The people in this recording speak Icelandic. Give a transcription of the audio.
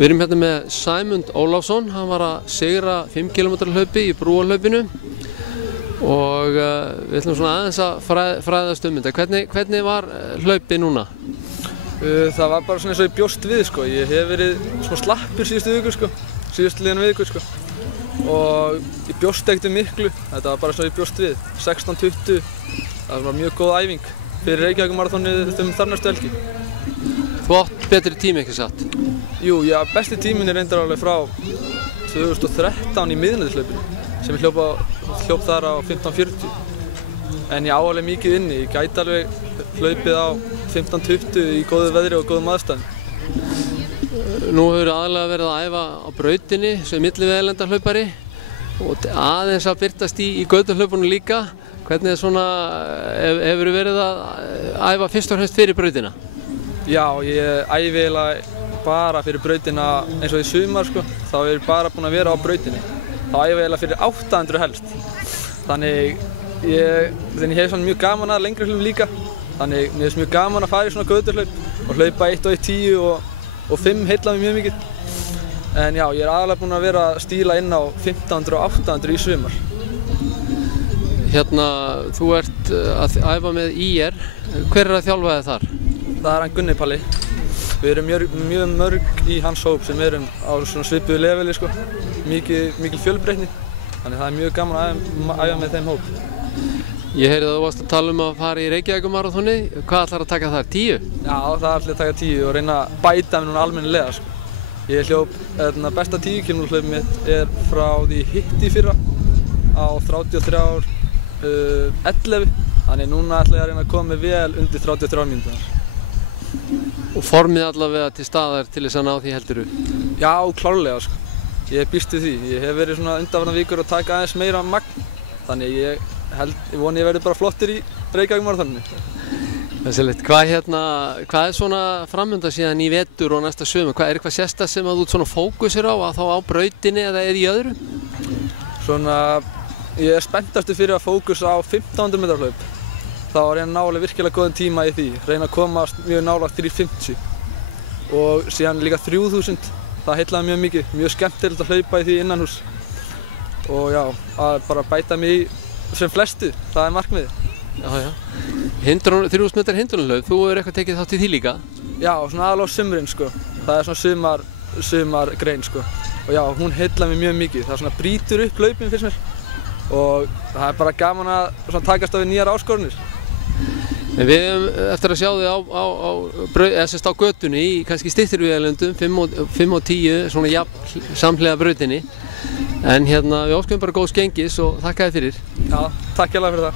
Við erum hérna með Sæmund Ólafsson, hann var að sigra 5 km hlaupi í brúarhlaupinu og við ætlum svona aðeins að fræðast þetta. Hvernig var hlaupið núna? Það var bara svona eins og ég bjóst við sko. Ég hef verið svona slappur síðustu viku sko, síðustu liðan viku sko. Og ég bjóst ekkert miklu, þetta var bara svona ég bjóst við, 16:20, það var mjög góð æfing fyrir Reykjavíkurmaraþonið þarnæstu helgi. Þú átt betri tími ekki satt? Jú, já, besti tíminn er reyndar alveg frá 2013 í miðnættishlaupinu sem ég hljóp þar á 15:40. En ég á alveg mikið inni, ég gæti alveg hlaupið á 15:20 í góðu veðri og góðum aðstæðum. Nú hefur aðalega verið að æfa á brautinni sem millivegalengdarhlaupari og aðeins að birtast í götuhlaupunum líka. Hvernig svona, hefur verið að æfa fyrst og fremst fyrir brautina? Já, ég æfi eiginlega bara fyrir brautina eins og í sumar sko. Þá er ég bara búinn að vera á brautinni. Þá æfi ég eiginlega fyrir 800 helst. Þannig ég hef svona mjög gaman að lengri hlaupum líka. Þannig mér finnst mjög gaman að fara í svona götuhlaup og hlaupa 1 og 1:10 og 5 heilla mig mjög mikið. En já, ég er aðalega búinn að vera að stíla inn á 1500 og 800 í sumar. Hérna, þú ert að æfa með IR. Hver er að þjálfa þig þar? Það er hann Gunni Palli. Við erum mjög mörg í hans hóp sem erum á svona svipuðu leveli sko. Mikil fjölbreytni. Þannig það er mjög gaman að æfa með þeim hóp. Ég heyrði að þú varst að tala um að fara í Reykjavíkurmaraþonið. Hvað ætlar að taka þar? 10? Já, það ætla að taka 10 og reyna að bæta mig núna almennilega sko. Ég hljóp, besta 10 km hlaupið mitt er frá því hitt í fyrra á 33:11. Þannig núna ætla ég að reyna að koma mig vel undir 33 mínútur. Og formið allavega til staðar til þess að ná því heldurðu? Já, klárlega sko. Ég býst við því. Ég hef verið svona undanfarnar vikur að taka aðeins meira magn. Þannig ég voni ég verði bara flottur í Reykjavíkurmaraþoninu. Þessilegt. Hvað er svona framundan síðan í vetur og næsta sumar? Er eitthvað sérstakt sem að þú ert svona fókusir á, að þá á brautinni eða í öðru? Svona, ég er spenntastur fyrir að fókusa á 1500 metra hlaup. Þá er ég að ná alveg virkilega góðan tíma í því. Reyna að komast mjög nálægt 3:50. Og síðan líka 3000. Það heillaði mjög mikið. Mjög skemmtilegt að hlaupa í því innanhús. Og já, að bara bæta mig í sem flestu. Það er markmiðið. Já. 3000 metrar hindrunarhlaup, þú hefur eitthvað tekið þátt í því líka? Já, svona aðallega á sumrin sko. Það er svona sumargrein sko. Og já, hún heillaði mig mjög mikið. Það svona brýtur upp hlaupin fyrst mér. Og það er bara gaman að takast á við nýjar áskorunir. En við hefum eftir að sjá þig á götunni í kannski styttri vegalengdum, 5 og 10, svona jafn samhliða brautinni. En við óskum bara góðs gengis og þakka þér fyrir. Já, takk hérlega fyrir það.